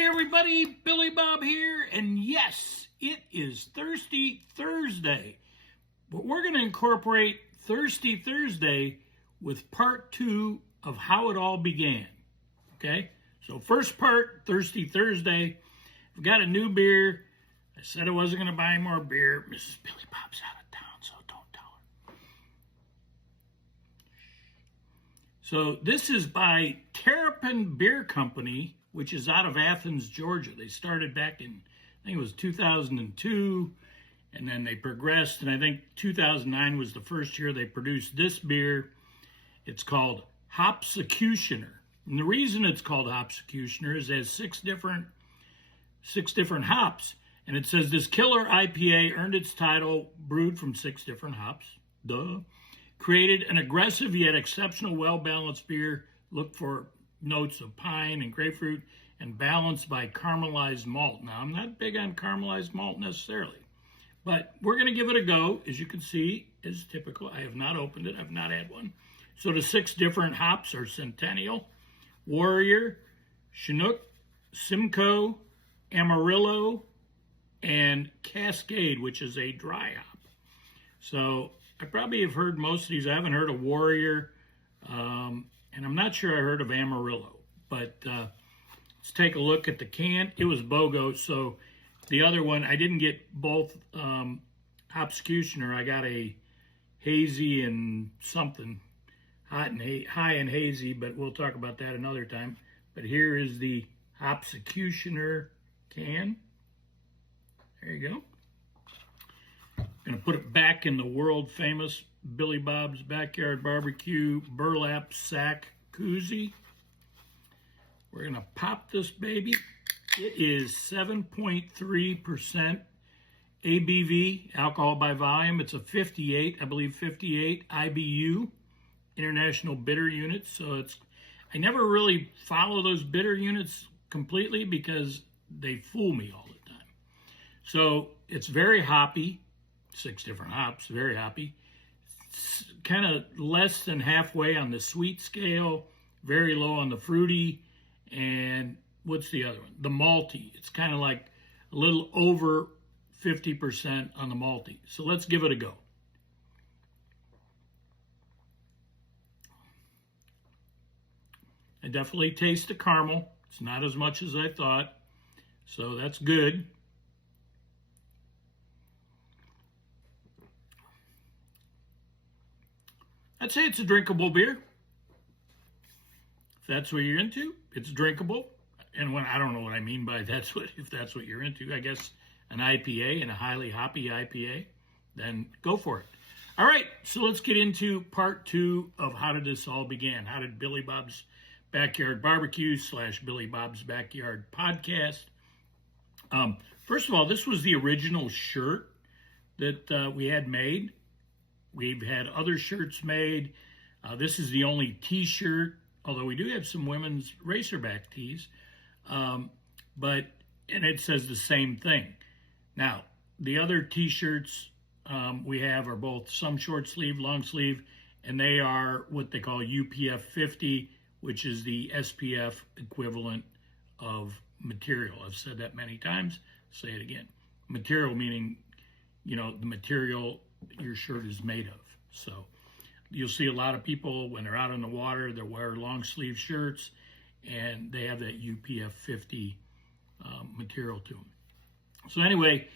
Hey everybody, Billy Bob here, and yes, it is Thirsty Thursday. But we're going to incorporate Thirsty Thursday with part 2 of how it all began. Okay? So first part, Thirsty Thursday. I've got a new beer. I said I wasn't going to buy more beer. Mrs. Billy Bob's out of town, so don't tell her. So this is by Terrapin Beer Company, which is out of Athens, Georgia. They started back in, I think it was 2002, and then they progressed, and I think 2009 was the first year they produced this beer. It's called Hopsecutioner. And the reason it's called Hopsecutioner is it has six different hops. And it says this killer IPA earned its title brewed from 6 different hops. Duh. Created an aggressive yet exceptional well-balanced beer. Look for notes of pine and grapefruit and balanced by caramelized malt. Now, I'm not big on caramelized malt necessarily, but we're going to give it a go. As you can see, as typical, I have not opened it. I've not had one. So the 6 different hops are Centennial, Warrior, Chinook, Simcoe, Amarillo, and Cascade, which is a dry hop. So I probably have heard most of these. I haven't heard of Warrior, and I'm not sure I heard of Amarillo. But let's take a look at the can. It was BOGO, so the other one, I didn't get both Hopsecutioner. I got a hazy and something, high and hazy, but we'll talk about that another time. But here is the Hopsecutioner can. There you go. Going to put it back in the world famous Billy Bob's Backyard Barbecue burlap sack koozie. We're going to pop this baby. It is 7.3% ABV, alcohol by volume. It's a 58, I believe 58 IBU, International Bitter Units. So I never really follow those bitter units completely because they fool me all the time. So it's very hoppy. 6 different hops, very hoppy. It's kind of less than halfway on the sweet scale, very low on the fruity, and what's the other one? The malty. It's kind of like a little over 50% on the malty. So let's give it a go. I definitely taste the caramel. It's not as much as I thought, so that's good. I'd say it's a drinkable beer. If that's what you're into, it's drinkable. And I don't know what I mean by if that's what you're into. I guess an IPA and a highly hoppy IPA, then go for it. All right, so let's get into part 2 of how did this all begin. How did Billy Bob's Backyard Barbecue / Billy Bob's Backyard Podcast. First of all, this was the original shirt that we had made. We've had other shirts made. This is the only t-shirt, although we do have some women's racerback tees. And it says the same thing. Now, the other t-shirts we have are both some short sleeve, long sleeve, and they are what they call UPF 50, which is the SPF equivalent of material. I've said that many times. Say it again. Material meaning, the material your shirt is made of. So you'll see a lot of people when they're out on the water, they wear long sleeve shirts and they have that UPF 50 material to them. So anyway,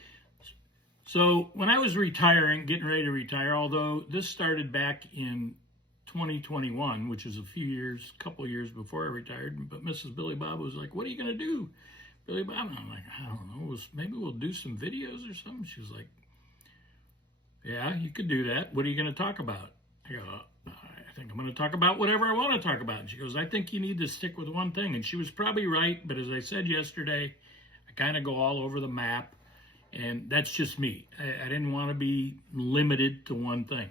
so when I was getting ready to retire, although this started back in 2021, which is a couple years before I retired, but Mrs. Billy Bob was like, "What are you going to do, Billy Bob?" And I'm like, "I don't know, maybe we'll do some videos or something." She was like, "Yeah, you could do that. What are you going to talk about?" I go, "I think I'm going to talk about whatever I want to talk about." And she goes, "I think you need to stick with one thing." And she was probably right, but as I said yesterday, I kind of go all over the map, and that's just me. I didn't want to be limited to one thing.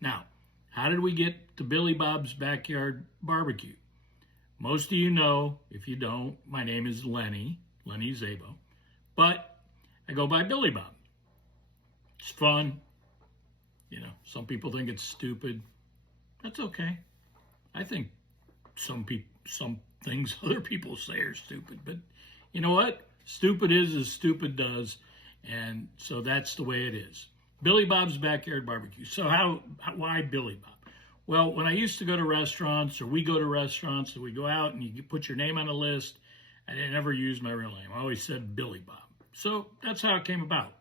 Now, how did we get to Billy Bob's Backyard Barbecue? Most of you know. If you don't, my name is Lenny Szabo, but I go by Billy Bob. It's fun. Some people think it's stupid. That's okay. I think some things other people say are stupid, but you know what? Stupid is as stupid does. And so that's the way it is. Billy Bob's Backyard Barbecue. So why Billy Bob? Well, when I used to go to restaurants, or we go to restaurants, or we go out and you put your name on a list, I never used my real name. I always said Billy Bob. So that's how it came about.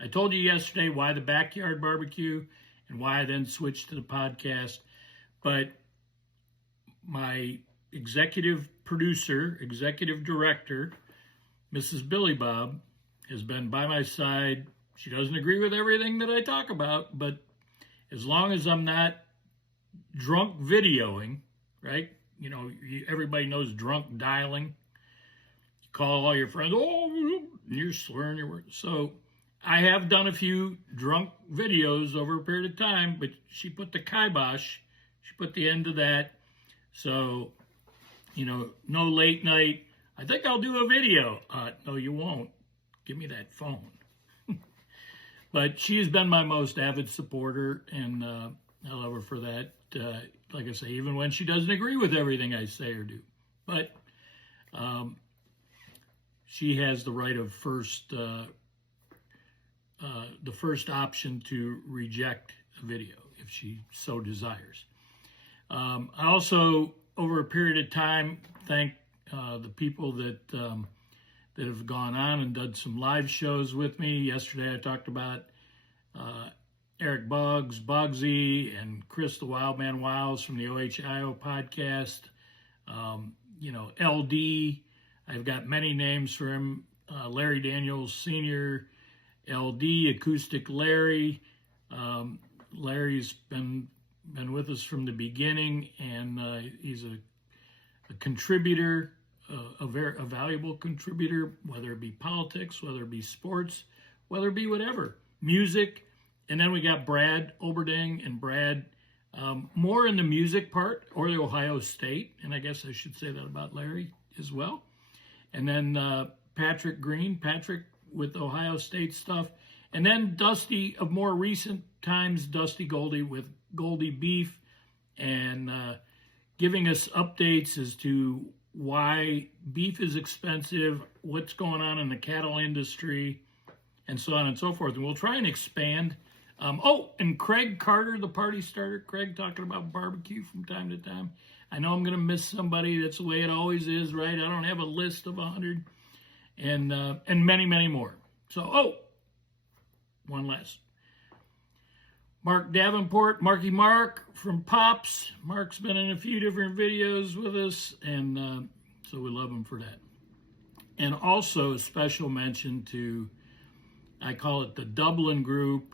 I told you yesterday why the Backyard Barbecue and why I then switched to the podcast. But my executive producer, executive director, Mrs. Billy Bob, has been by my side. She doesn't agree with everything that I talk about, but as long as I'm not drunk videoing, right? You know, everybody knows drunk dialing. You call all your friends, oh, and you're slurring your words. So I have done a few drunk videos over a period of time, but she put the kibosh, she put the end to that. So, you know, no late night. I think I'll do a video. No, you won't. Give me that phone. But she has been my most avid supporter, and I love her for that. Like I say, even when she doesn't agree with everything I say or do. But she has the right of the first option to reject a video if she so desires. I also, over a period of time, thank the people that have gone on and done some live shows with me. Yesterday I talked about Eric Boggsy, and Chris the Wildman Wiles from the OHIO podcast. You know, LD, I've got many names for him. Larry Daniels Sr., LD, Acoustic Larry. Larry's been with us from the beginning, and he's a contributor, a valuable contributor, whether it be politics, whether it be sports, whether it be whatever, music. And then we got Brad Oberding, and Brad more in the music part, or the Ohio State, and I guess I should say that about Larry as well. And then Patrick Green, Patrick with Ohio State stuff. And then Dusty, of more recent times, Dusty Goldie with Goldie Beef, and giving us updates as to why beef is expensive, what's going on in the cattle industry, and so on and so forth. And we'll try and expand. And Craig Carter, the party starter, Craig talking about barbecue from time to time. I know I'm going to miss somebody. That's the way it always is, right? I don't have a list of 100, and many, many more. So, one last. Mark Davenport, Marky Mark from Pops. Mark's been in a few different videos with us, and so we love him for that. And also a special mention to, I call it the Dublin group.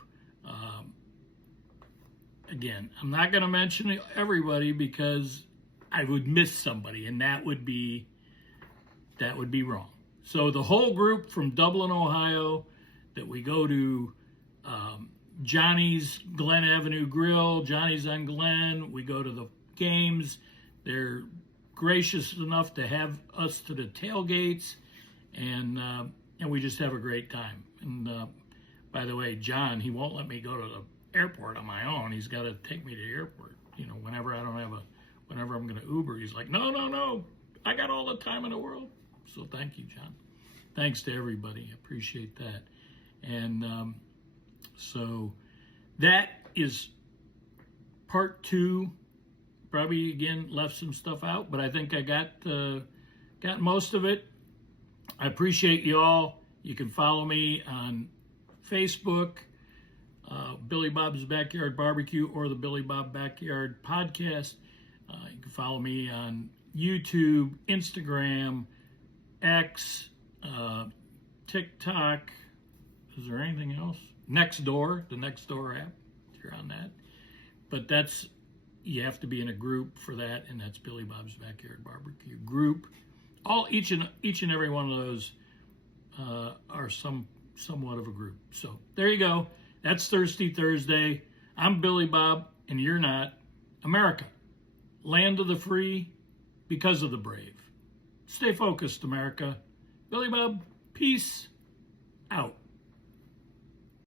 Again, I'm not going to mention everybody because I would miss somebody, and that would be wrong. So the whole group from Dublin, Ohio, that we go to Johnny's Glen Avenue Grill, Johnny's on Glen. We go to the games. They're gracious enough to have us to the tailgates, and we just have a great time. And by the way, John, he won't let me go to the airport on my own. He's got to take me to the airport. You know, whenever I'm going to Uber, he's like, no, I got all the time in the world. So thank you, John. Thanks to everybody. I appreciate that. And so that is part 2. Probably, again, left some stuff out, but I think I got most of it. I appreciate you all. You can follow me on Facebook, Billy Bob's Backyard Barbecue, or the Billy Bob Backyard Podcast. You can follow me on YouTube, Instagram, X, TikTok. Is there anything else? Nextdoor, the Nextdoor app, if you're on that. But you have to be in a group for that, and that's Billy Bob's Backyard Barbecue group. Each and every one of those are somewhat of a group. So there you go. That's Thirsty Thursday. I'm Billy Bob, and you're not. America, land of the free, because of the brave. Stay focused, America. Billy Bob, peace out.